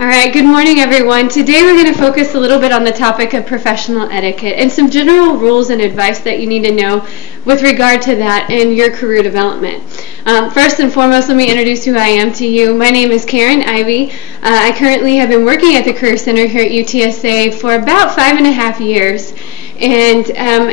All right, good morning everyone. Today we're going to focus a little bit on the topic of professional etiquette and some general rules and advice that you need to know with regard to that in your career development. First and foremost, let me introduce who I am to you. My name is KarenIvy. I currently have been working at the Career Center here at UTSA for about 5.5 years and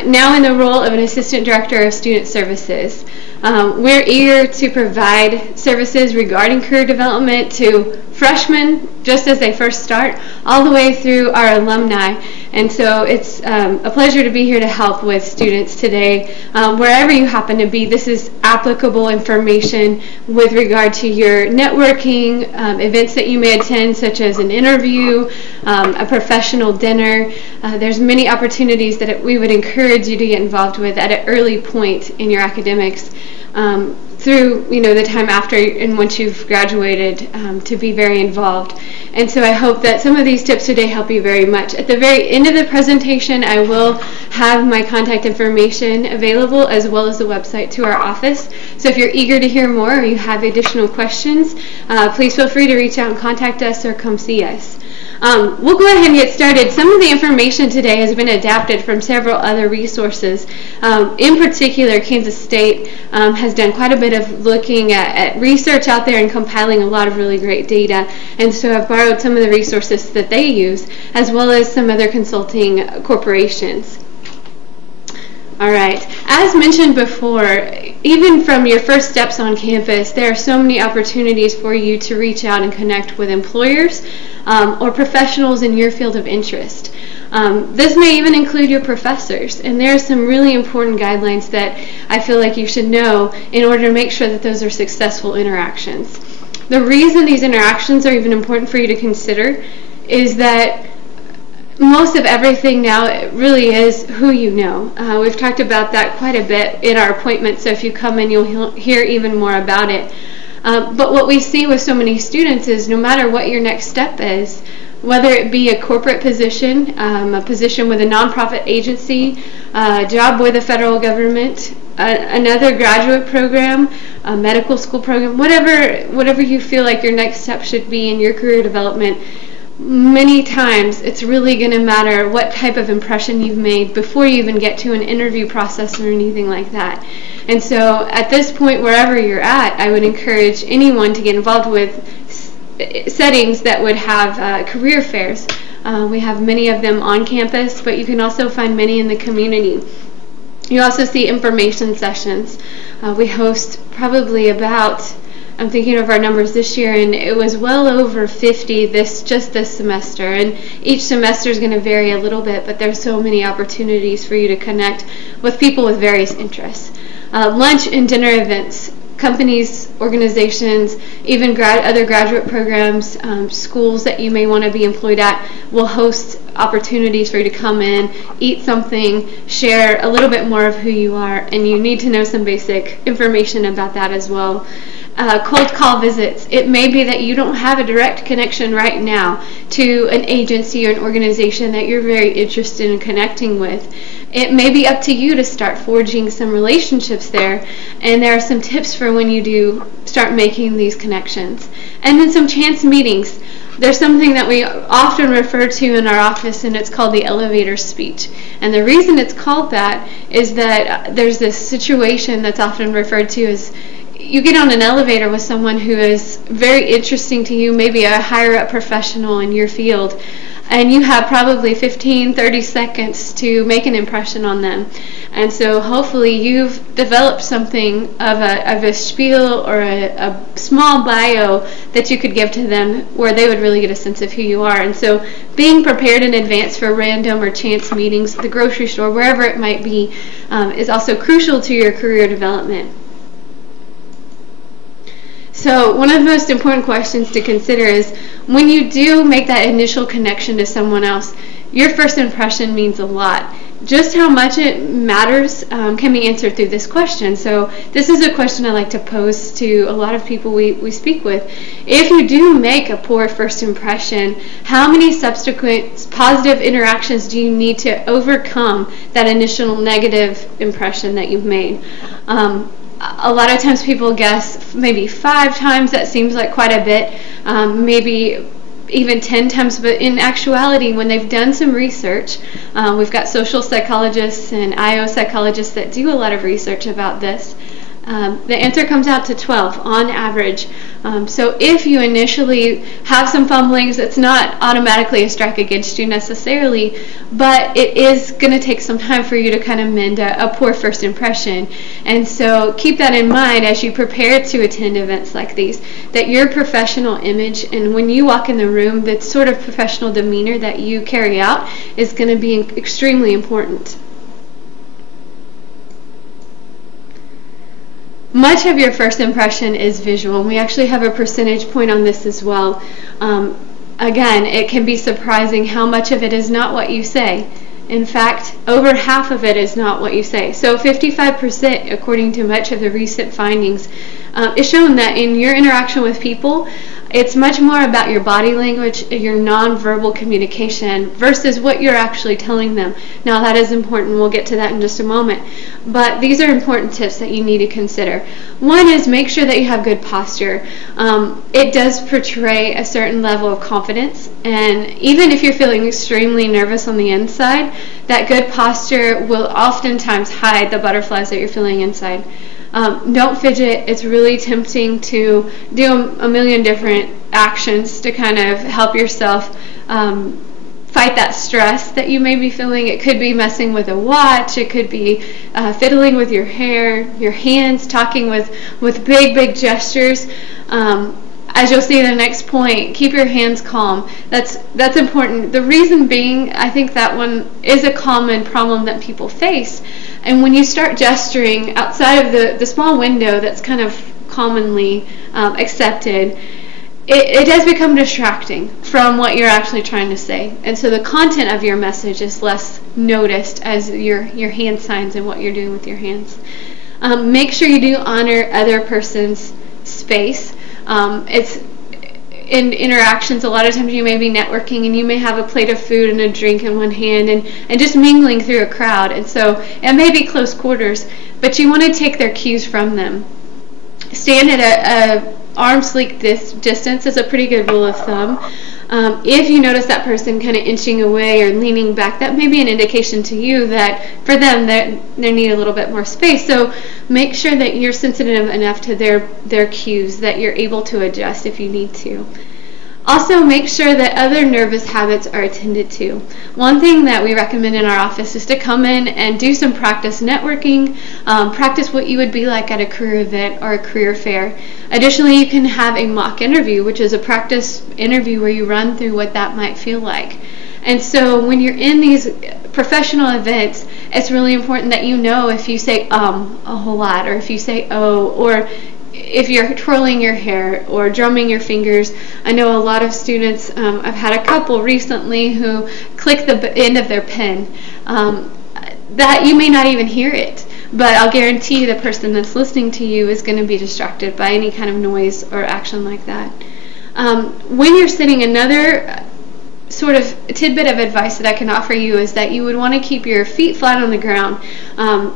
now in the role of an Assistant Director of Student Services. We're eager to provide services regarding career development to freshmen just as they first start, all the way through our alumni. And so it's a pleasure to be here to help with students today. Wherever you happen to be, this is applicable information with regard to your networking, events that you may attend, such as an interview, a professional dinner. There's many opportunities that we would encourage you to get involved with at an early point in your academics. Through the time after and once you've graduated, to be very involved. And so I hope that some of these tips today help you very much. At the very end of the presentation, I will have my contact information available as well as the website to our office. So if you're eager to hear more or you have additional questions, please feel free to reach out and contact us or come see us. We'll go ahead and get started. Some of the information today has been adapted from several other resources. In particular, Kansas State has done quite a bit of looking at research out there and compiling a lot of really great data. And so I've borrowed some of the resources that they use, as well as some other consulting corporations. All right, as mentioned before, even from your first steps on campus, there are so many opportunities for you to reach out and connect with employers or professionals in your field of interest. This may even include your professors, and there are some really important guidelines that I feel like you should know in order to make sure that those are successful interactions. The reason these interactions are even important for you to consider is that most of everything now really is who you know. We've talked about that quite a bit in our appointments, so if you come in, you'll hear even more about it. But what we see with so many students is no matter what your next step is, whether it be a corporate position, a position with a nonprofit agency, a job with the federal government, another graduate program, a medical school program, whatever you feel like your next step should be in your career development, many times it's really going to matter what type of impression you've made before you even get to an interview process or anything like that. And so at this point, wherever you're at, I would encourage anyone to get involved with settings that would have career fairs. We have many of them on campus, but you can also find many in the community. You also see information sessions. We host probably about, I'm thinking of our numbers this year, and it was well over 50 just this semester. And each semester is going to vary a little bit, but there's so many opportunities for you to connect with people with various interests. Lunch and dinner events, companies, organizations, even other graduate programs, schools that you may want to be employed at will host opportunities for you to come in, eat something, share a little bit more of who you are, and you need to know some basic information about that as well. Cold call visits. It may be that you don't have a direct connection right now to an agency or an organization that you're very interested in connecting with. It may be up to you to start forging some relationships there, and there are some tips for when you do start making these connections. And then some chance meetings. There's something that we often refer to in our office, and it's called the elevator speech. And the reason it's called that is that there's this situation that's often referred to as you get on an elevator with someone who is very interesting to you, maybe a higher up professional in your field, and you have probably 15-30 seconds to make an impression on them. And so hopefully you've developed something of a spiel or a small bio that you could give to them where they would really get a sense of who you are. And so being prepared in advance for random or chance meetings at the grocery store, wherever it might be, is also crucial to your career development. So one of the most important questions to consider is when you do make that initial connection to someone else, your first impression means a lot. Just how much it matters can be answered through this question. So this is a question I like to pose to a lot of people we speak with. If you do make a poor first impression, how many subsequent positive interactions do you need to overcome that initial negative impression that you've made? A lot of times people guess maybe 5 times. That seems like quite a bit. Maybe even 10 times, but in actuality, when they've done some research, we've got social psychologists and IO psychologists that do a lot of research about this. The answer comes out to 12 on average. So if you initially have some fumblings, it's not automatically a strike against you necessarily, but it is going to take some time for you to kind of mend a poor first impression. And so keep that in mind as you prepare to attend events like these, that your professional image, and when you walk in the room, the sort of professional demeanor that you carry out is going to be extremely important. Much of your first impression is visual, and we actually have a percentage point on this as well. Again, it can be surprising how much of it is not what you say. In fact, over half of it is not what you say. So 55%, according to much of the recent findings, is shown that in your interaction with people, it's much more about your body language, your nonverbal communication, versus what you're actually telling them. Now, that is important. We'll get to that in just a moment. But these are important tips that you need to consider. One is make sure that you have good posture. It does portray a certain level of confidence, and even if you're feeling extremely nervous on the inside, that good posture will oftentimes hide the butterflies that you're feeling inside. Don't fidget. It's really tempting to do a million different actions to kind of help yourself fight that stress that you may be feeling. It could be messing with a watch. It could be fiddling with your hair, your hands, talking with big gestures. As you'll see in the next point, keep your hands calm. That's important. The reason being, I think that one is a common problem that people face. And when you start gesturing outside of the small window that's kind of commonly accepted, it does become distracting from what you're actually trying to say. And so the content of your message is less noticed as your hand signs and what you're doing with your hands. Make sure you do honor other person's space. It's in interactions, a lot of times you may be networking and you may have a plate of food and a drink in one hand and just mingling through a crowd, and so it may be close quarters, but you want to take their cues from them. Stand at a arm's length distance is a pretty good rule of thumb. If you notice that person kind of inching away or leaning back, that may be an indication to you that for them they need a little bit more space. So make sure that you're sensitive enough to their cues, that you're able to adjust if you need to. Also, make sure that other nervous habits are attended to. One thing that we recommend in our office is to come in and do some practice networking, practice what you would be like at a career event or a career fair. Additionally, you can have a mock interview, which is a practice interview where you run through what that might feel like. And so when you're in these professional events, it's really important that you know if you say a whole lot, or if you say oh, or if you're twirling your hair or drumming your fingers. I know a lot of students, I've had a couple recently who click the end of their pen. That you may not even hear it, but I'll guarantee you the person that's listening to you is going to be distracted by any kind of noise or action like that. When you're sitting, another sort of tidbit of advice that I can offer you is that you would want to keep your feet flat on the ground,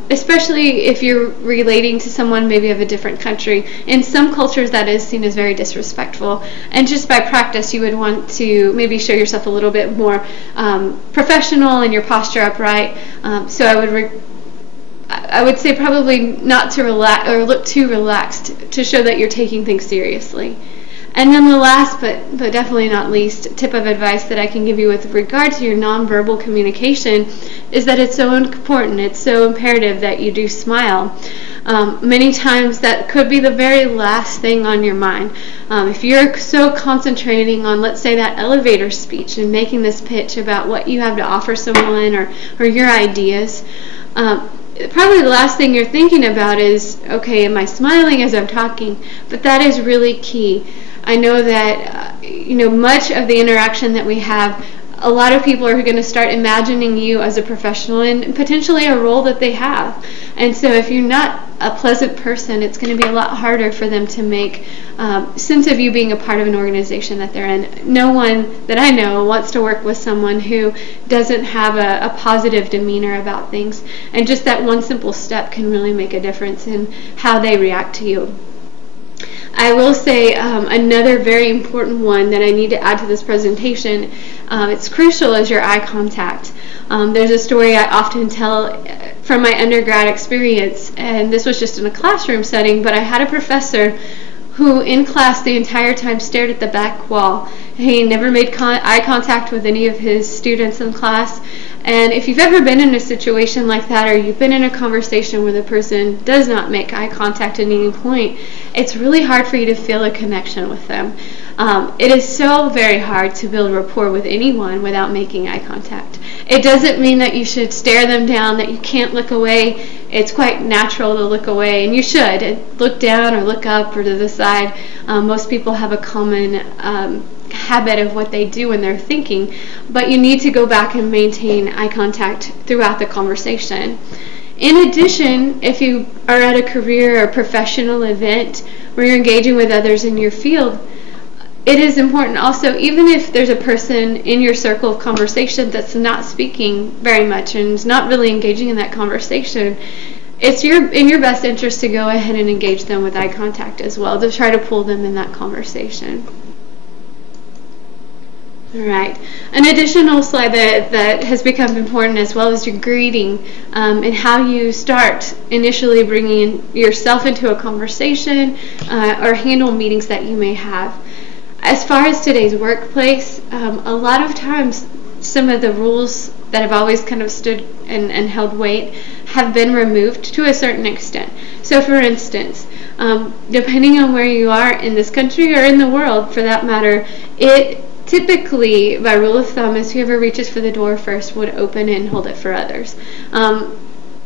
especially if you're relating to someone maybe of a different country. In some cultures that is seen as very disrespectful, and just by practice you would want to maybe show yourself a little bit more professional and your posture upright. So I would say probably not to relax or look too relaxed to show that you're taking things seriously. And then the last, but definitely not least, tip of advice that I can give you with regard to your nonverbal communication is that it's so important, it's so imperative that you do smile. Many times that could be the very last thing on your mind. If you're so concentrating on, let's say, that elevator speech and making this pitch about what you have to offer someone or your ideas, probably the last thing you're thinking about is, okay, am I smiling as I'm talking? But that is really key. I know that much of the interaction that we have, a lot of people are going to start imagining you as a professional and potentially a role that they have. And so if you're not a pleasant person, it's going to be a lot harder for them to make sense of you being a part of an organization that they're in. No one that I know wants to work with someone who doesn't have a positive demeanor about things. And just that one simple step can really make a difference in how they react to you. I will say another very important one that I need to add to this presentation, it's crucial, is your eye contact. There's a story I often tell from my undergrad experience, and this was just in a classroom setting, but I had a professor who in class the entire time stared at the back wall. He never made eye contact with any of his students in class. And if you've ever been in a situation like that, or you've been in a conversation where the person does not make eye contact at any point, it's really hard for you to feel a connection with them. It is so very hard to build rapport with anyone without making eye contact. It doesn't mean that you should stare them down, that you can't look away. It's quite natural to look away, and you should. Look down or look up or to the side. Most people have a common habit of what they do when they're thinking, but you need to go back and maintain eye contact throughout the conversation. In addition, if you are at a career or professional event where you're engaging with others in your field, it is important also, even if there's a person in your circle of conversation that's not speaking very much and is not really engaging in that conversation, it's in your best interest to go ahead and engage them with eye contact as well, to try to pull them in that conversation. Alright, an additional slide that has become important as well is your greeting, and how you start initially bringing yourself into a conversation or handle meetings that you may have. As far as today's workplace, a lot of times some of the rules that have always kind of stood and held weight have been removed to a certain extent. So for instance, depending on where you are in this country or in the world for that matter, it typically, by rule of thumb, is whoever reaches for the door first would open it and hold it for others.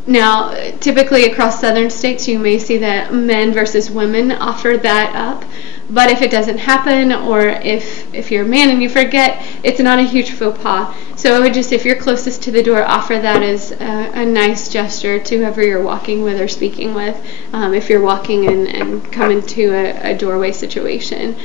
Now, typically across southern states, you may see that men versus women offer that up. But if it doesn't happen, or if you're a man and you forget, it's not a huge faux pas. So I would just, if you're closest to the door, offer that as a nice gesture to whoever you're walking with or speaking with, if you're walking and come into a doorway situation.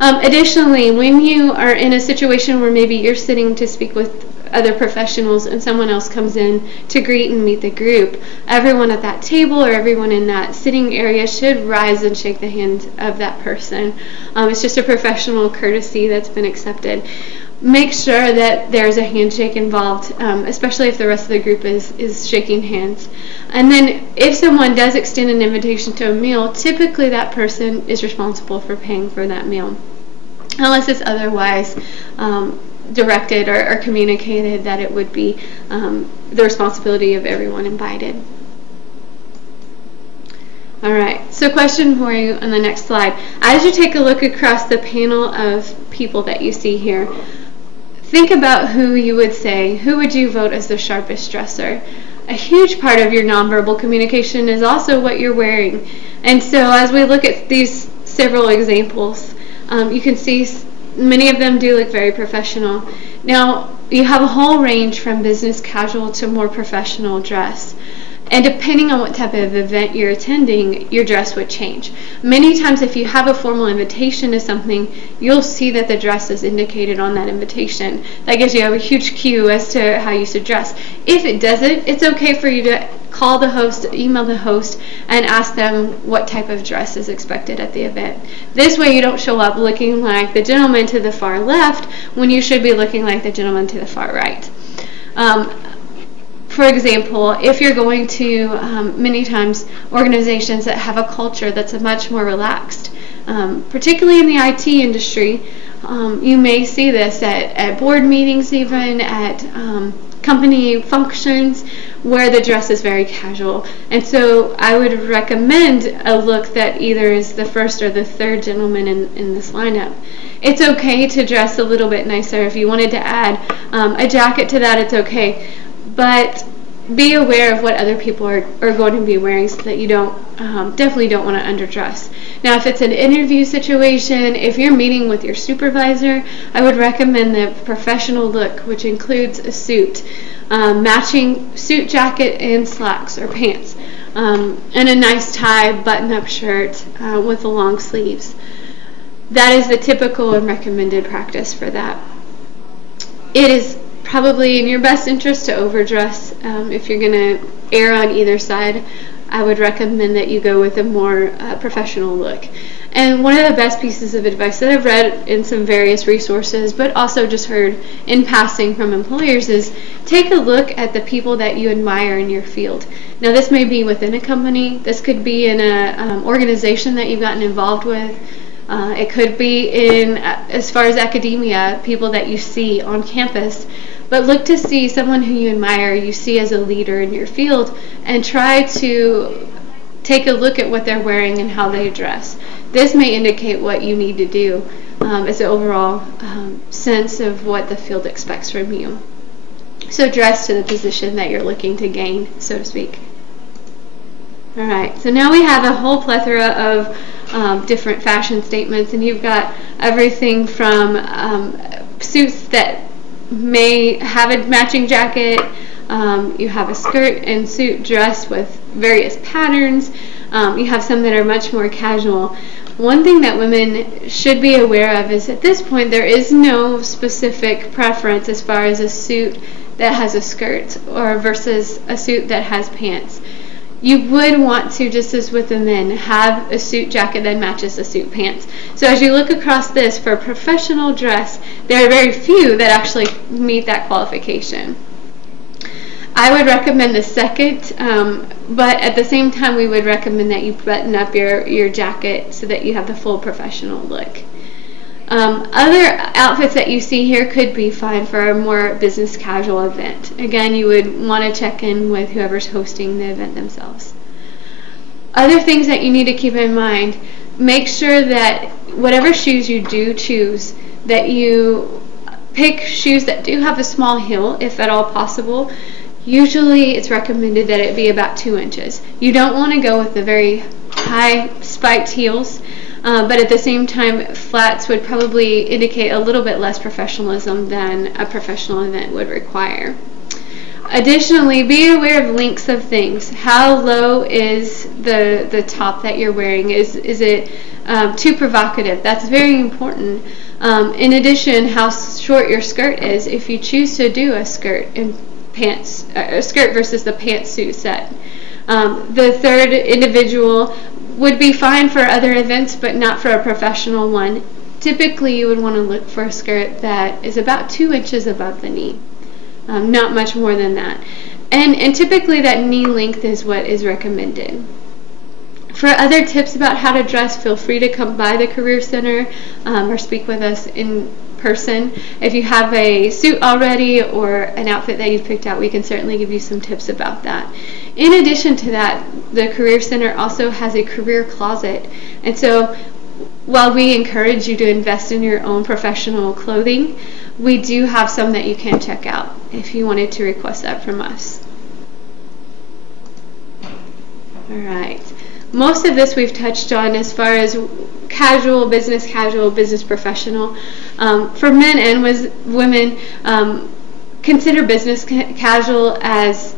Additionally, when you are in a situation where maybe you're sitting to speak with other professionals and someone else comes in to greet and meet the group, everyone at that table or everyone in that sitting area should rise and shake the hand of that person. It's just a professional courtesy that's been accepted. Make sure that there's a handshake involved, especially if the rest of the group is shaking hands. And then if someone does extend an invitation to a meal, typically that person is responsible for paying for that meal, unless it's otherwise directed or communicated that it would be the responsibility of everyone invited. Alright, so question for you on the next slide. As you take a look across the panel of people that you see here, think about who you would say, who would you vote as the sharpest dresser? A huge part of your nonverbal communication is also what you're wearing. And so as we look at these several examples, you can see many of them do look very professional. Now, you have a whole range from business casual to more professional dress. And depending on what type of event you're attending, your dress would change. Many times if you have a formal invitation to something, you'll see that the dress is indicated on that invitation. That gives you a huge cue as to how you should dress. If it doesn't, it's okay for you to call the host, email the host, and ask them what type of dress is expected at the event. This way you don't show up looking like the gentleman to the far left when you should be looking like the gentleman to the far right. For example, if you're going to many times organizations that have a culture that's much more relaxed, particularly in the IT industry, you may see this at board meetings, even at company functions where the dress is very casual. And so I would recommend a look that either is the first or the third gentleman in this lineup. It's okay to dress a little bit nicer. If you wanted to add a jacket to that, it's okay. But be aware of what other people are going to be wearing so that you definitely don't want to underdress. Now, if it's an interview situation, if you're meeting with your supervisor, I would recommend the professional look, which includes a suit, matching suit jacket and slacks or pants, and a nice tie, button-up shirt with the long sleeves. That is the typical and recommended practice for that. It is probably in your best interest to overdress. If you're going to err on either side, I would recommend that you go with a more professional look. And one of the best pieces of advice that I've read in some various resources, but also just heard in passing from employers, is take a look at the people that you admire in your field. Now, this may be within a company. This could be in an organization that you've gotten involved with. It could be in, as far as academia, people that you see on campus. But look to see someone who you admire, you see as a leader in your field, and try to take a look at what they're wearing and how they dress. This may indicate what you need to do as an overall sense of what the field expects from you. So dress to the position that you're looking to gain, so to speak. Alright, so now we have a whole plethora of different fashion statements, and you've got everything from suits that may have a matching jacket, you have a skirt and suit dress with various patterns, you have some that are much more casual. One thing that women should be aware of is at this point there is no specific preference as far as a suit that has a skirt or versus a suit that has pants. You would want to, just as with the men, have a suit jacket that matches the suit pants. So as you look across this, for professional dress, there are very few that actually meet that qualification. I would recommend the second, but at the same time we would recommend that you button up your jacket so that you have the full professional look. Other outfits that you see here could be fine for a more business casual event. Again, you would want to check in with whoever's hosting the event themselves. Other things that you need to keep in mind, make sure that whatever shoes you do choose, that you pick shoes that do have a small heel, if at all possible. Usually it's recommended that it be about 2 inches. You don't want to go with the very high spiked heels, but at the same time flats would probably indicate a little bit less professionalism than a professional event would require. Additionally, be aware of lengths of things. How low is the top that you're wearing? Is it too provocative? That's very important. In addition, how short your skirt is if you choose to do a skirt and pants, a skirt versus the pantsuit set. The third individual would be fine for other events, but not for a professional one. Typically, you would want to look for a skirt that is about 2 inches above the knee, not much more than that. And typically, that knee length is what is recommended. For other tips about how to dress, feel free to come by the Career Center or speak with us in person. If you have a suit already or an outfit that you've picked out, we can certainly give you some tips about that. In addition to that, the Career Center also has a career closet, and so while we encourage you to invest in your own professional clothing, we do have some that you can check out if you wanted to request that from us. Alright, most of this we've touched on as far as casual, business professional. For men and women, consider business casual as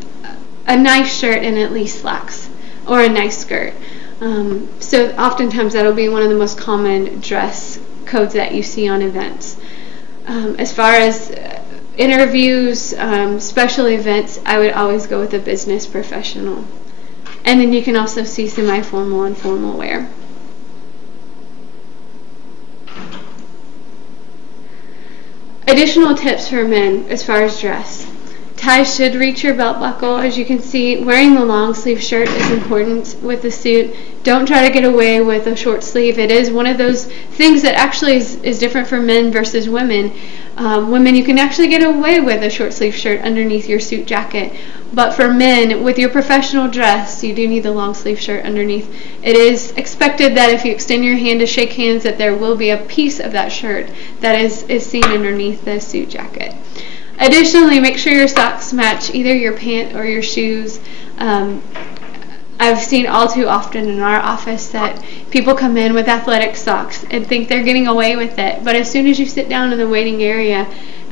a nice shirt and at least slacks, or a nice skirt. So oftentimes that'll be one of the most common dress codes that you see on events. As far as interviews, special events, I would always go with a business professional. And then you can also see semi-formal and formal wear. Additional tips for men as far as dress. Ties should reach your belt buckle. As you can see, wearing the long sleeve shirt is important with the suit. Don't try to get away with a short sleeve. It is one of those things that actually is different for men versus women. Women, you can actually get away with a short sleeve shirt underneath your suit jacket. But for men, with your professional dress, you do need the long sleeve shirt underneath. It is expected that if you extend your hand to shake hands, that there will be a piece of that shirt that is seen underneath the suit jacket. Additionally, make sure your socks match either your pant or your shoes. I've seen all too often in our office that people come in with athletic socks and think they're getting away with it, but as soon as you sit down in the waiting area,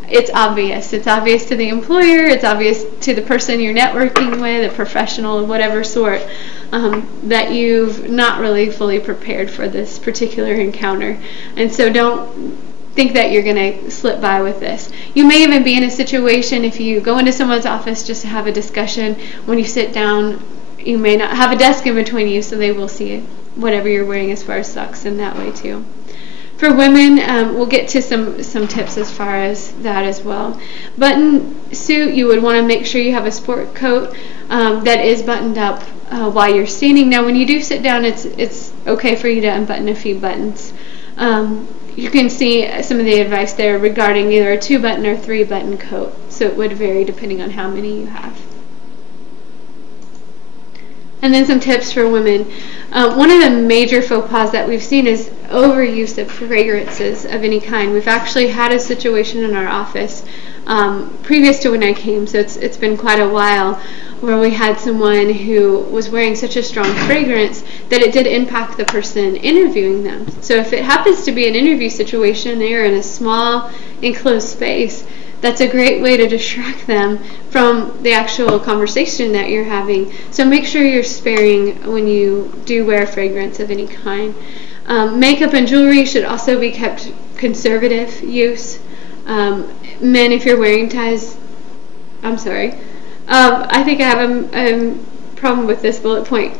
it's obvious. It's obvious to the employer, it's obvious to the person you're networking with, a professional of whatever sort, that you've not really fully prepared for this particular encounter. And so don't think that you're going to slip by with this. You may even be in a situation, if you go into someone's office just to have a discussion, when you sit down, you may not have a desk in between you, so they will see whatever you're wearing as far as socks in that way too. For women, we'll get to some tips as far as that as well. Button suit, you would want to make sure you have a sport coat that is buttoned up while you're standing. Now, when you do sit down, it's okay for you to unbutton a few buttons. You can see some of the advice there regarding either a 2-button or 3-button coat, so it would vary depending on how many you have. And then some tips for women. One of the major faux pas that we've seen is overuse of fragrances of any kind. We've actually had a situation in our office previous to when I came, so it's been quite a while, where we had someone who was wearing such a strong fragrance that it did impact the person interviewing them. So if it happens to be an interview situation, they are in a small enclosed space, that's a great way to distract them from the actual conversation that you're having. So make sure you're sparing when you do wear fragrance of any kind. Makeup and jewelry should also be kept conservative use. Men, if you're wearing ties, I'm sorry. I think I have a problem with this bullet point.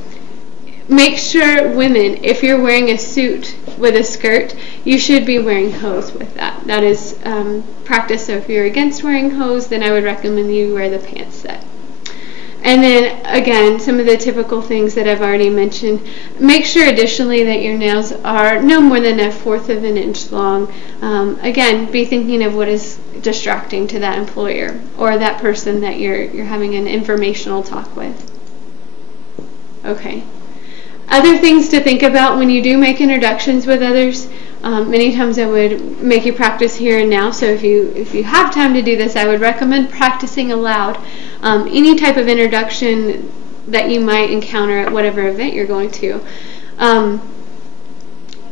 Make sure, women, if you're wearing a suit with a skirt, you should be wearing hose with that. That is practice. So if you're against wearing hose, then I would recommend you wear the pants set. And then, again, some of the typical things that I've already mentioned. Make sure, additionally, that your nails are no more than 1/4 of an inch long. Again, be thinking of what is distracting to that employer or that person that you're having an informational talk with. Okay. Other things to think about when you do make introductions with others. Many times I would make you practice here and now, so if you have time to do this, I would recommend practicing aloud. Any type of introduction that you might encounter at whatever event you're going to.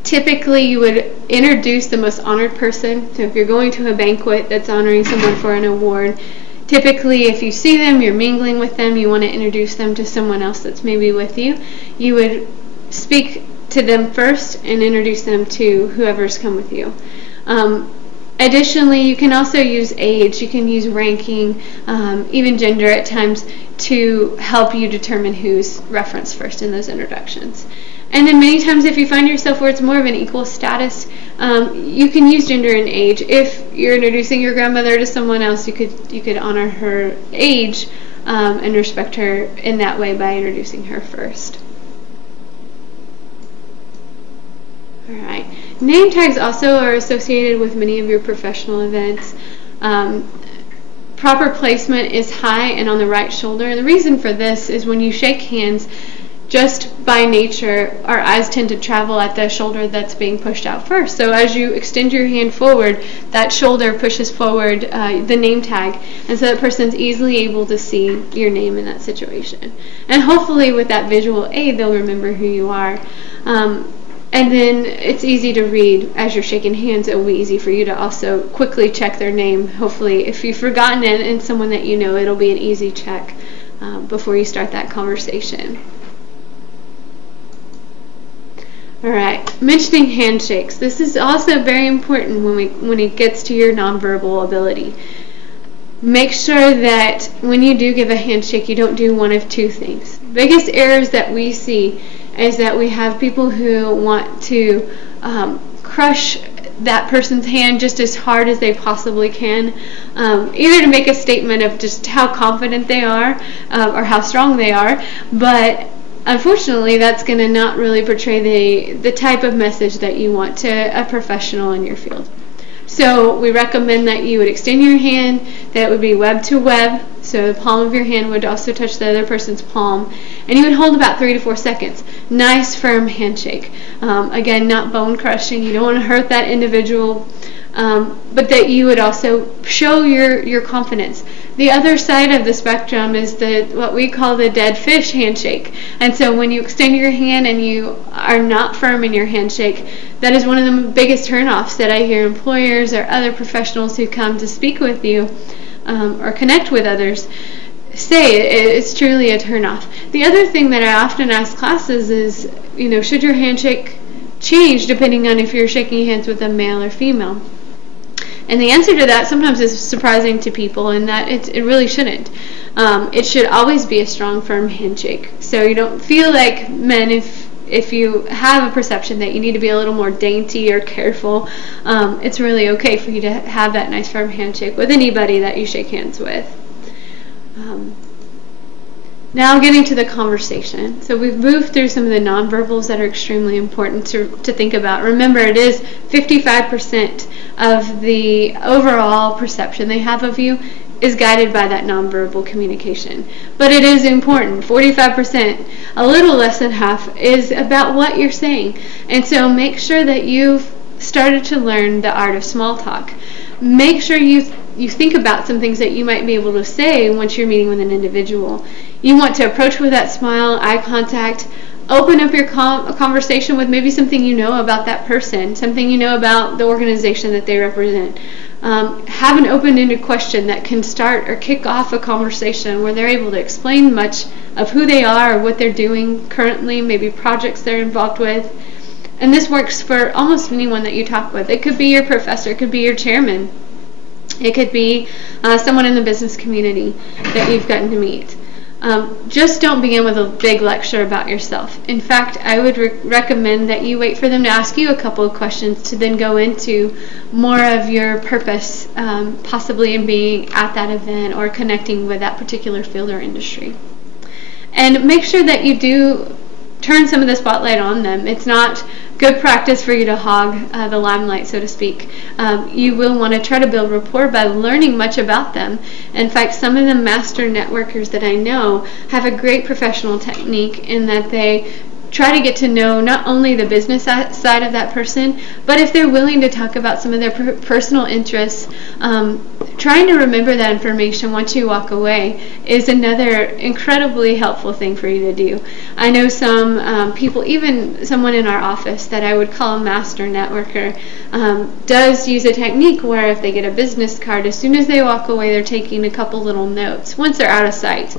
Typically, you would introduce the most honored person. So if you're going to a banquet that's honoring someone for an award, typically, if you see them, you're mingling with them, you want to introduce them to someone else that's maybe with you, you would speak to them first and introduce them to whoever's come with you. Additionally, you can also use age, you can use ranking, even gender at times, to help you determine who's referenced first in those introductions. And then many times if you find yourself where it's more of an equal status, you can use gender and age. If you're introducing your grandmother to someone else, you could honor her age and respect her in that way by introducing her first. Alright. Name tags also are associated with many of your professional events. Proper placement is high and on the right shoulder. And the reason for this is when you shake hands, just by nature, our eyes tend to travel at the shoulder that's being pushed out first. So as you extend your hand forward, that shoulder pushes forward the name tag, and so that person's easily able to see your name in that situation. And hopefully with that visual aid, they'll remember who you are. And then it's easy to read as you're shaking hands. It will be easy for you to also quickly check their name. Hopefully, if you've forgotten it and someone that you know, it'll be an easy check before you start that conversation. Alright, mentioning handshakes. This is also very important when it gets to your nonverbal ability. Make sure that when you do give a handshake, you don't do one of two things. Biggest errors that we see is that we have people who want to crush that person's hand just as hard as they possibly can, either to make a statement of just how confident they are or how strong they are, but unfortunately that's going to not really portray the type of message that you want to a professional in your field. So we recommend that you would extend your hand, that it would be web to web, so the palm of your hand would also touch the other person's palm, and you would hold about 3 to 4 seconds. Nice firm handshake. Again, not bone crushing, you don't want to hurt that individual, but that you would also show your confidence. The other side of the spectrum is what we call the dead fish handshake. And so when you extend your hand and you are not firm in your handshake, that is one of the biggest turnoffs that I hear employers or other professionals who come to speak with you or connect with others say. It's truly a turnoff. The other thing that I often ask classes is, should your handshake change depending on if you're shaking hands with a male or female? And the answer to that sometimes is surprising to people, in that it really shouldn't. It should always be a strong, firm handshake. So you don't feel like men, if if you have a perception that you need to be a little more dainty or careful, it's really okay for you to have that nice firm handshake with anybody that you shake hands with. Now getting to the conversation. So we've moved through some of the nonverbals that are extremely important to think about. Remember, it is 55% of the overall perception they have of you is guided by that nonverbal communication. But it is important. 45%, a little less than half, is about what you're saying. And so make sure that you've started to learn the art of small talk. Make sure you think about some things that you might be able to say once you're meeting with an individual. You want to approach with that smile, eye contact, open up your conversation with maybe something you know about that person, something you know about the organization that they represent. Have an open-ended question that can start or kick off a conversation where they're able to explain much of who they are, what they're doing currently, maybe projects they're involved with. And this works for almost anyone that you talk with. It could be your professor, it could be your chairman, it could be someone in the business community that you've gotten to meet. Just don't begin with a big lecture about yourself. In fact, I would recommend that you wait for them to ask you a couple of questions to then go into more of your purpose, possibly in being at that event or connecting with that particular field or industry. And make sure that you do turn some of the spotlight on them. It's not good practice for you to hog the limelight, so to speak. You will want to try to build rapport by learning much about them. In fact, some of the master networkers that I know have a great professional technique in that they try to get to know not only the business side of that person, but if they're willing to talk about some of their personal interests, trying to remember that information once you walk away is another incredibly helpful thing for you to do. I know some people, even someone in our office that I would call a master networker, does use a technique where if they get a business card, as soon as they walk away, they're taking a couple little notes once they're out of sight.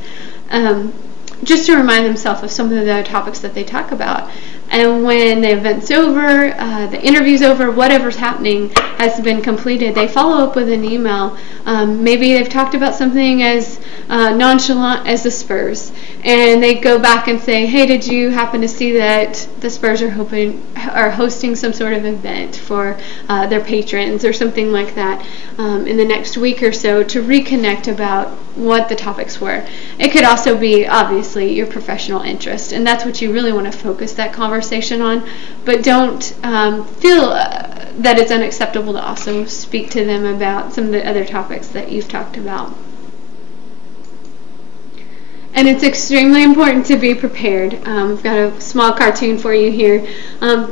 Just to remind themselves of some of the topics that they talk about. And when the event's over, the interview's over, whatever's happening has been completed, they follow up with an email. Maybe they've talked about something as nonchalant as the Spurs, and they go back and say, hey, did you happen to see that the Spurs are hosting some sort of event for their patrons or something like that in the next week or so, to reconnect about what the topics were. It could also be, obviously, your professional interest, and that's what you really want to focus that conversation on, but don't feel that it's unacceptable to also speak to them about some of the other topics that you've talked about. And it's extremely important to be prepared. I've got a small cartoon for you here.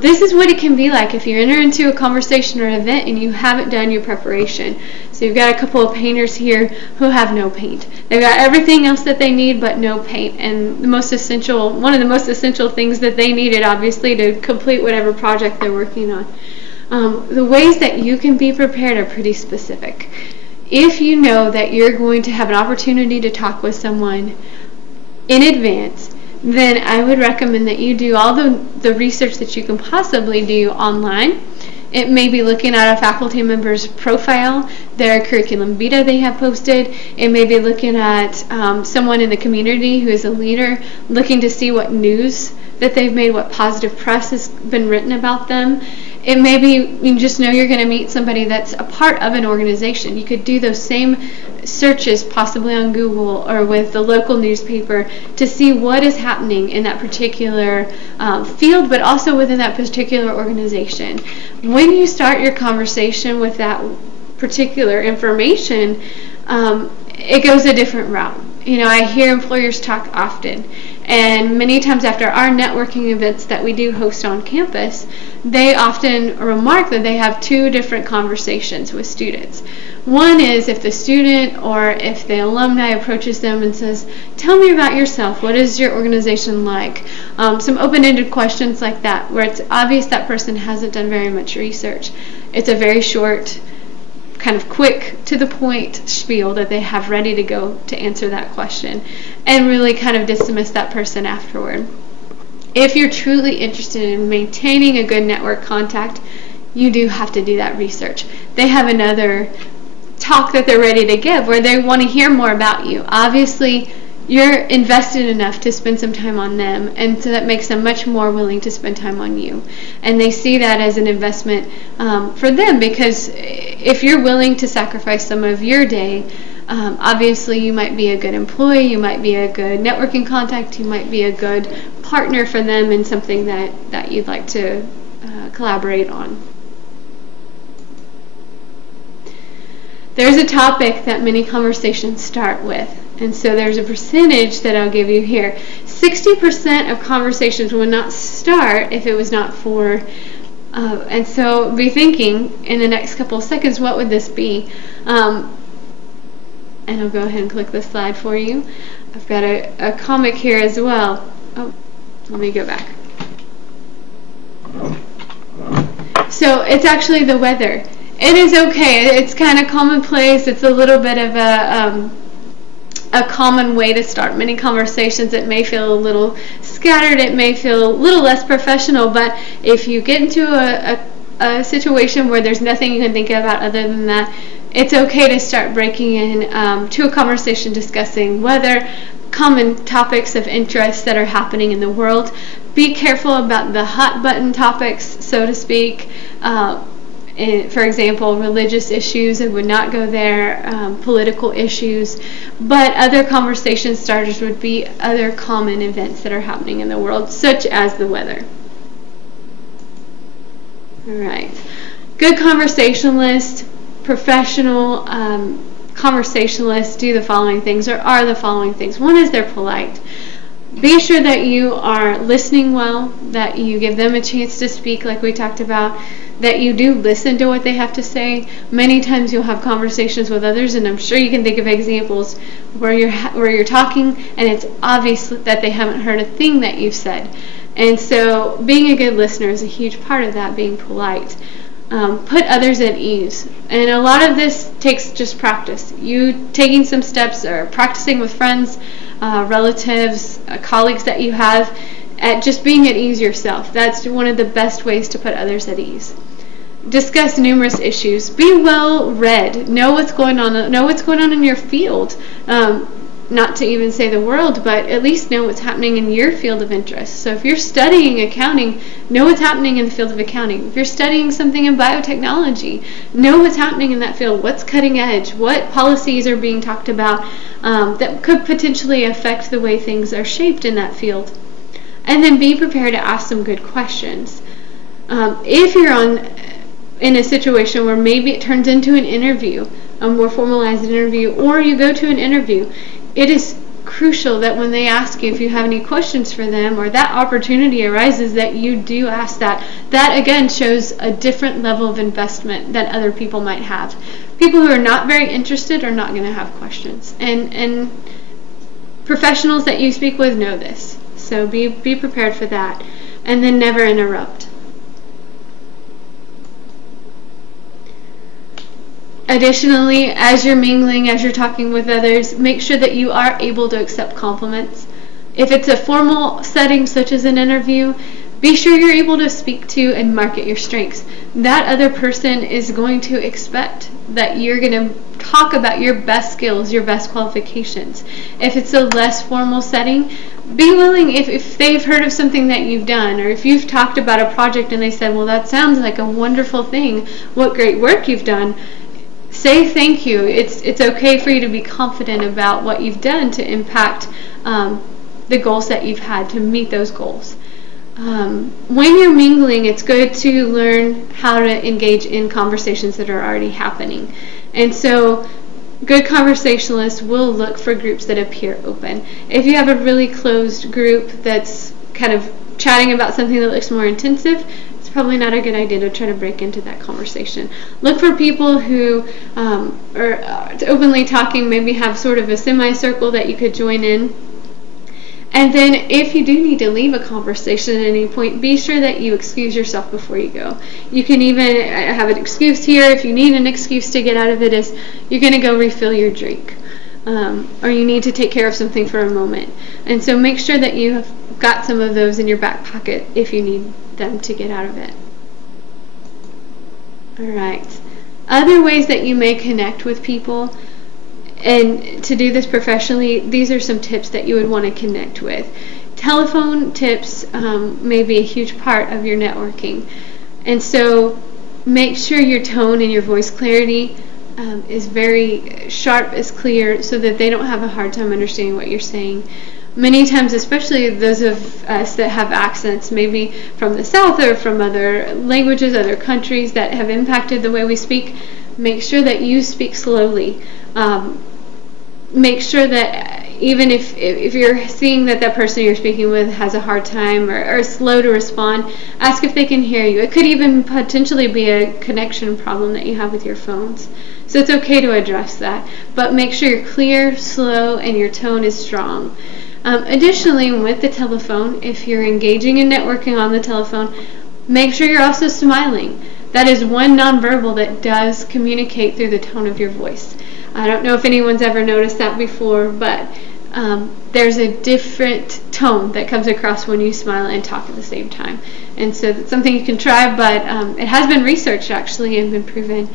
This is what it can be like if you enter into a conversation or an event and you haven't done your preparation. So you've got a couple of painters here who have no paint. They've got everything else that they need but no paint. And the most essential, one of the most essential things that they needed, obviously, to complete whatever project they're working on. The ways that you can be prepared are pretty specific. If you know that you're going to have an opportunity to talk with someone in advance, then I would recommend that you do all the research that you can possibly do online. It may be looking at a faculty member's profile, their curriculum vitae they have posted. It may be looking at someone in the community who is a leader, looking to see what news that they've made, what positive press has been written about them. It may be you just know you're going to meet somebody that's a part of an organization. You could do those same searches possibly on Google or with the local newspaper to see what is happening in that particular field, but also within that particular organization. When you start your conversation with that particular information, it goes a different route. You know, I hear employers talk often, and many times after our networking events that we do host on campus, they often remark that they have two different conversations with students. One is if the student or if the alumni approaches them and says, tell me about yourself, what is your organization like? Some open-ended questions like that, where it's obvious that person hasn't done very much research. It's a very short, kind of quick, to the point spiel that they have ready to go to answer that question, and really kind of dismiss that person afterward. If you're truly interested in maintaining a good network contact, you do have to do that research. They have another talk that they're ready to give where they want to hear more about you. Obviously, you're invested enough to spend some time on them, and so that makes them much more willing to spend time on you. And they see that as an investment for them, because if you're willing to sacrifice some of your day, obviously you might be a good employee, you might be a good networking contact, you might be a good partner for them in something that you'd like to collaborate on. There's a topic that many conversations start with, and so there's a percentage that I'll give you here. 60% of conversations would not start if it was not for, and so be thinking in the next couple of seconds, what would this be? And I'll go ahead and click the slide for you. I've got a comic here as well. Oh, let me go back. So it's actually the weather. It is okay. It's kind of commonplace. It's a little bit of a common way to start many conversations. It may feel a little scattered. It may feel a little less professional. But if you get into a situation where there's nothing you can think about other than that, it's okay to start breaking in to a conversation discussing weather, common topics of interest that are happening in the world. Be careful about the hot button topics, so to speak. For example, religious issues, it would not go there, political issues, but other conversation starters would be other common events that are happening in the world, such as the weather. Alright, good conversationalists, professional conversationalists do the following things, or are the following things. One is they're polite. Be sure that you are listening well, that you give them a chance to speak like we talked about, that you do listen to what they have to say. Many times you'll have conversations with others, and I'm sure you can think of examples where you're talking and it's obvious that they haven't heard a thing that you've said. And so being a good listener is a huge part of that, being polite. Put others at ease. And a lot of this takes just practice. You taking some steps or practicing with friends, relatives, colleagues that you have, at just being at ease yourself. That's one of the best ways to put others at ease. Discuss numerous issues. Be well read. Know what's going on. Know what's going on in your field. Not to even say the world, but at least know what's happening in your field of interest. So if you're studying accounting, know what's happening in the field of accounting. If you're studying something in biotechnology, know what's happening in that field. What's cutting edge? What policies are being talked about that could potentially affect the way things are shaped in that field? And then be prepared to ask some good questions. If you're in a situation where maybe it turns into an interview, a more formalized interview, or you go to an interview, it is crucial that when they ask you if you have any questions for them, or that opportunity arises, that you do ask that. That again shows a different level of investment that other people might have. People who are not very interested are not going to have questions, and professionals that you speak with know this. So be prepared for that. And then never interrupt. Additionally, as you're mingling, as you're talking with others, make sure that you are able to accept compliments. If it's a formal setting such as an interview, be sure you're able to speak to and market your strengths. That other person is going to expect that you're going to talk about your best skills, your best qualifications. If it's a less formal setting, be willing, if they've heard of something that you've done, or if you've talked about a project and they said, well, that sounds like a wonderful thing, what great work you've done, say thank you. It's okay for you to be confident about what you've done to impact the goals that you've had, to meet those goals. When you're mingling, it's good to learn how to engage in conversations that are already happening. And so good conversationalists will look for groups that appear open. If you have a really closed group that's kind of chatting about something that looks more intensive, it's probably not a good idea to try to break into that conversation. Look for people who are openly talking, maybe have sort of a semicircle that you could join in. And then if you do need to leave a conversation at any point, be sure that you excuse yourself before you go. You can even have an excuse here. If you need an excuse to get out of it, is you're going to go refill your drink. Or you need to take care of something for a moment. And so make sure that you have got some of those in your back pocket if you need them to get out of it. Alright. Other ways that you may connect with people. And to do this professionally, these are some tips that you would want to connect with. Telephone tips may be a huge part of your networking. And so make sure your tone and your voice clarity is very sharp, is clear, so that they don't have a hard time understanding what you're saying. Many times, especially those of us that have accents, maybe from the South or from other languages, other countries that have impacted the way we speak, make sure that you speak slowly. Make sure that even if you're seeing that that person you're speaking with has a hard time or is slow to respond, ask if they can hear you. It could even potentially be a connection problem that you have with your phones. So it's okay to address that, but make sure you're clear, slow, and your tone is strong. Additionally, with the telephone, if you're engaging in networking on the telephone, make sure you're also smiling. That is one nonverbal that does communicate through the tone of your voice. I don't know if anyone's ever noticed that before, but there's a different tone that comes across when you smile and talk at the same time. And so that's something you can try, but it has been researched actually and been proven.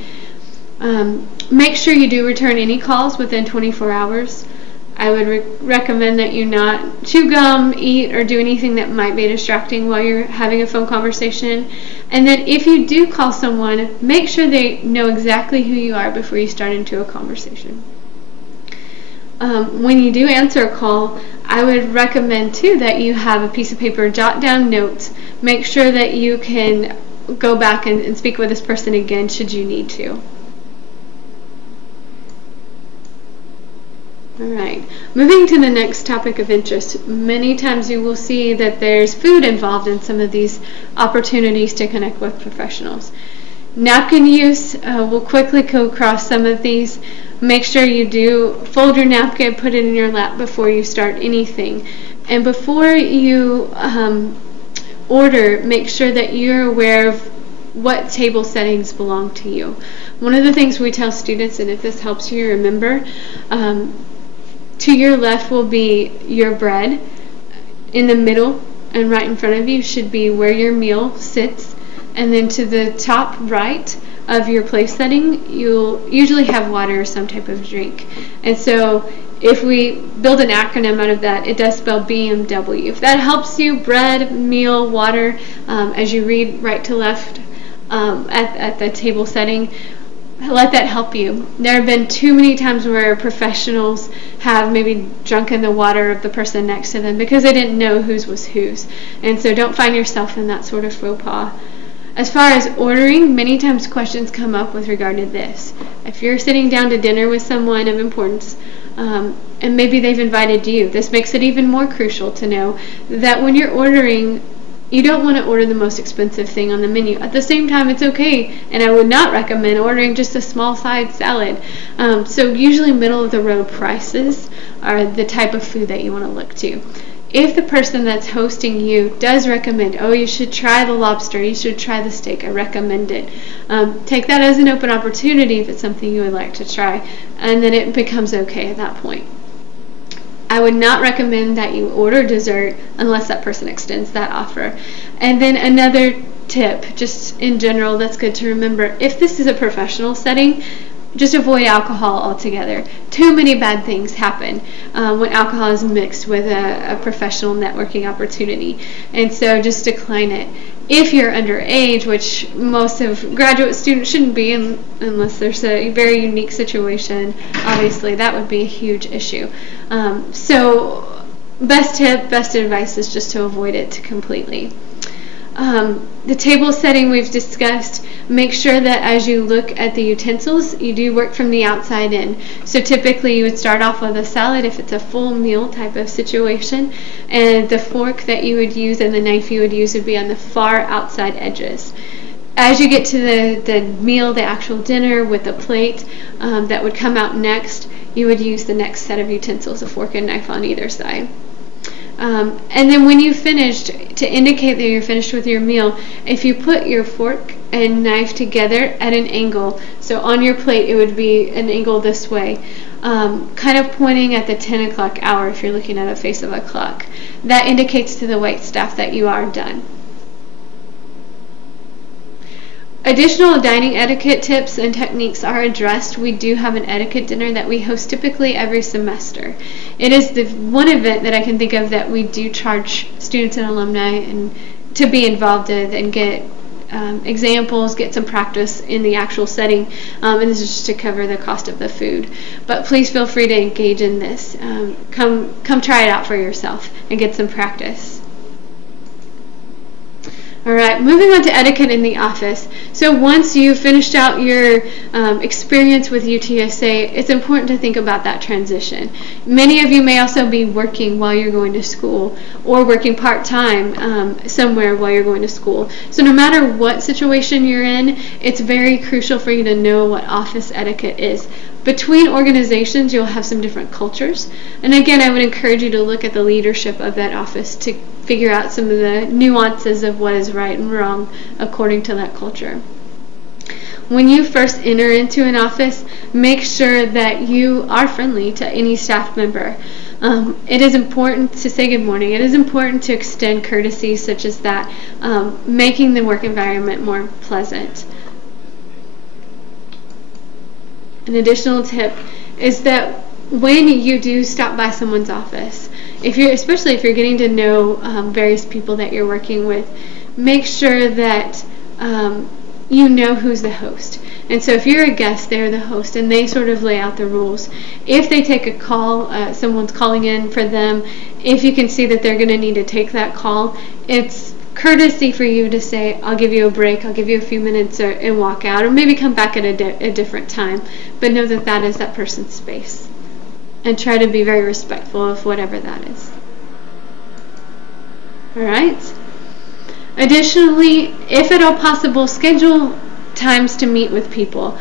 Make sure you do return any calls within 24 hours. I would recommend that you not chew gum, eat, or do anything that might be distracting while you're having a phone conversation. And then if you do call someone, make sure they know exactly who you are before you start into a conversation. When you do answer a call, I would recommend too that you have a piece of paper, jot down notes. Make sure that you can go back and speak with this person again should you need to. Alright, moving to the next topic of interest. Many times you will see that there's food involved in some of these opportunities to connect with professionals. Napkin use, we'll quickly go across some of these. Make sure you do fold your napkin, put it in your lap before you start anything. And before you order, make sure that you're aware of what table settings belong to you. One of the things we tell students, and if this helps you remember, to your left will be your bread. In the middle and right in front of you should be where your meal sits. And then to the top right of your place setting, you'll usually have water or some type of drink. And so if we build an acronym out of that, it does spell BMW. If that helps you, bread, meal, water, as you read right to left at the table setting, let that help you. There have been too many times where professionals have maybe drunken the water of the person next to them because they didn't know whose was whose. And so don't find yourself in that sort of faux pas. As far as ordering, many times questions come up with regard to this. If you're sitting down to dinner with someone of importance, and maybe they've invited you, this makes it even more crucial to know that when you're ordering, you don't want to order the most expensive thing on the menu. At the same time, it's okay, and I would not recommend ordering just a small side salad. So usually middle of the road prices are the type of food that you want to look to. If the person that's hosting you does recommend, oh, you should try the lobster, you should try the steak, I recommend it. Take that as an open opportunity if it's something you would like to try, and then it becomes okay at that point. I would not recommend that you order dessert unless that person extends that offer. And then another tip, just in general, that's good to remember, if this is a professional setting, just avoid alcohol altogether. Too many bad things happen when alcohol is mixed with a professional networking opportunity. And so just decline it. If you're underage, which most of graduate students shouldn't be unless there's a very unique situation, obviously that would be a huge issue. So best tip, best advice is just to avoid it completely. The table setting we've discussed, make sure that as you look at the utensils, you do work from the outside in. So typically you would start off with a salad if it's a full meal type of situation, and the fork that you would use and the knife you would use would be on the far outside edges. As you get to the meal, the actual dinner with the plate that would come out next, you would use the next set of utensils, a fork and knife on either side. And then when you finished, to indicate that you're finished with your meal, if you put your fork and knife together at an angle, so on your plate it would be an angle this way, kind of pointing at the 10 o'clock hour if you're looking at a face of a clock. That indicates to the wait staff that you are done. Additional dining etiquette tips and techniques are addressed. We do have an etiquette dinner that we host typically every semester. It is the one event that I can think of that we do charge students and alumni and to be involved in and get examples, get some practice in the actual setting, and this is just to cover the cost of the food. But please feel free to engage in this. Come try it out for yourself and get some practice. Alright, moving on to etiquette in the office. So once you've finished out your experience with UTSA, it's important to think about that transition. Many of you may also be working while you're going to school or working part-time somewhere while you're going to school. So no matter what situation you're in, it's very crucial for you to know what office etiquette is. Between organizations, you'll have some different cultures. And again, I would encourage you to look at the leadership of that office to figure out some of the nuances of what is right and wrong according to that culture. When you first enter into an office, make sure that you are friendly to any staff member. It is important to say good morning. It is important to extend courtesies such as that, making the work environment more pleasant. An additional tip is that when you do stop by someone's office, especially if you're getting to know various people that you're working with, make sure that you know who's the host. And so if you're a guest, they're the host, and they sort of lay out the rules. If they take a call, someone's calling in for them, if you can see that they're going to need to take that call, it's courtesy for you to say, I'll give you a break, I'll give you a few minutes and walk out, or maybe come back at a different time. But know that that is that person's space. And try to be very respectful of whatever that is. Alright? Additionally, if at all possible, schedule times to meet with people.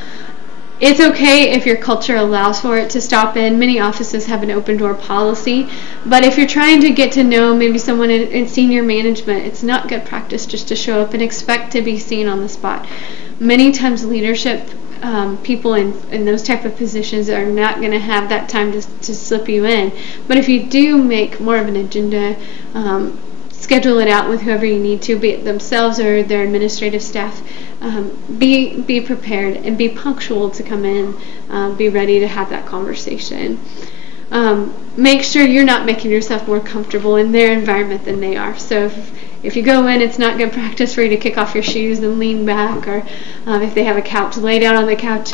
It's okay if your culture allows for it to stop in. Many offices have an open door policy, but if you're trying to get to know maybe someone in senior management, it's not good practice just to show up and expect to be seen on the spot. Many times leadership people in those type of positions are not going to have that time to slip you in. But if you do make more of an agenda, schedule it out with whoever you need to, be it themselves or their administrative staff. Be prepared and be punctual to come in, be ready to have that conversation. Make sure you're not making yourself more comfortable in their environment than they are. So if you go in, it's not good practice for you to kick off your shoes and lean back, or if they have a couch, lay down on the couch.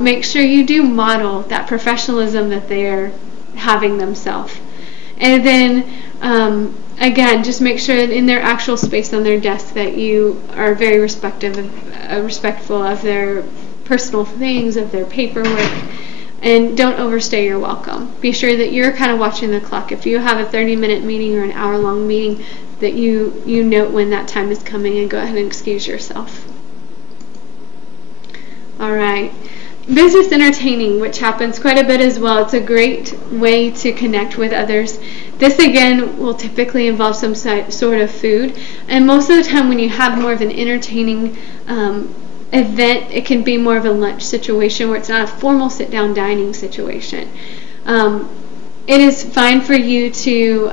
Make sure you do model that professionalism that they are having themselves. And then again, just make sure in their actual space on their desk that you are very respectful of their personal things, of their paperwork, and don't overstay your welcome. Be sure that you're kind of watching the clock. If you have a 30-minute meeting or an hour-long meeting, that you note when that time is coming and go ahead and excuse yourself. Alright. Business entertaining, which happens quite a bit as well. It's a great way to connect with others. This again will typically involve some sort of food, and most of the time when you have more of an entertaining event, it can be more of a lunch situation where it's not a formal sit-down dining situation. It is fine for you to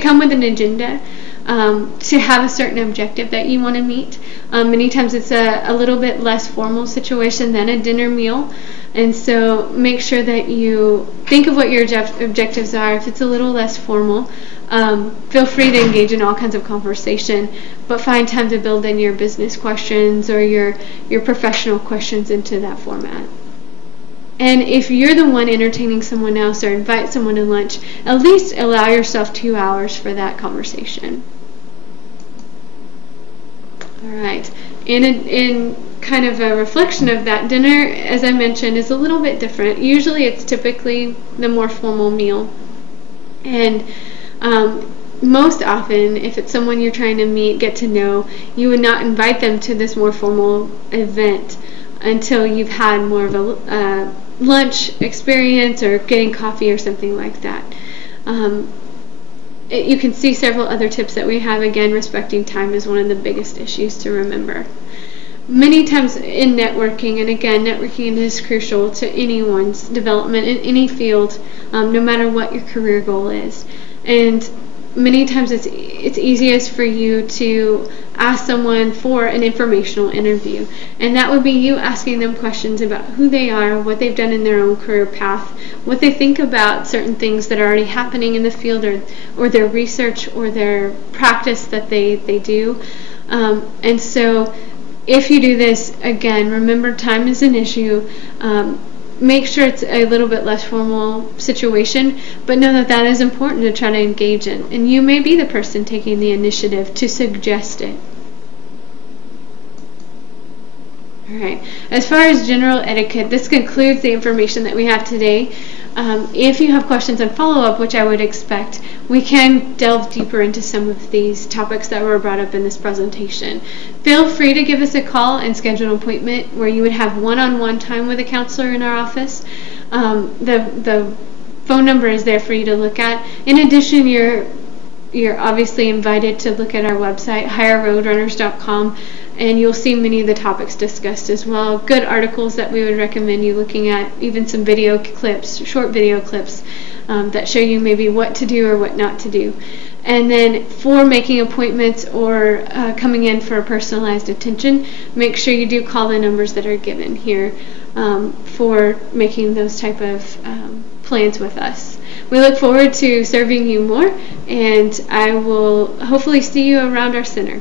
come with an agenda, to have a certain objective that you want to meet. Many times it's a little bit less formal situation than a dinner meal, and so make sure that you think of what your objectives are. If it's a little less formal, feel free to engage in all kinds of conversation, but find time to build in your business questions or your professional questions into that format. And if you're the one entertaining someone else or invite someone to lunch, at least allow yourself 2 hours for that conversation. Alright, in kind of a reflection of that, dinner, as I mentioned, is a little bit different. Usually it's typically the more formal meal. And most often, if it's someone you're trying to meet, get to know, you would not invite them to this more formal event until you've had more of a lunch experience or getting coffee or something like that. You can see several other tips that we have. Again, respecting time is one of the biggest issues to remember. Many times in networking, and again, networking is crucial to anyone's development in any field, no matter what your career goal is. And many times it's easiest for you to ask someone for an informational interview, and that would be you asking them questions about who they are, what they've done in their own career path, what they think about certain things that are already happening in the field, or their research or their practice that they do. And so if you do this, again, remember time is an issue. Make sure it's a little bit less formal situation, but know that that is important to try to engage in. And you may be the person taking the initiative to suggest it. Alright, as far as general etiquette, this concludes the information that we have today. If you have questions and follow-up, which I would expect, we can delve deeper into some of these topics that were brought up in this presentation. Feel free to give us a call and schedule an appointment where you would have one-on-one time with a counselor in our office. The phone number is there for you to look at. In addition, you're obviously invited to look at our website, higherroadrunners.com, and you'll see many of the topics discussed as well. Good articles that we would recommend you looking at, even some video clips, short video clips that show you maybe what to do or what not to do. And then for making appointments or coming in for personalized attention, make sure you do call the numbers that are given here for making those type of plans with us. We look forward to serving you more, and I will hopefully see you around our center.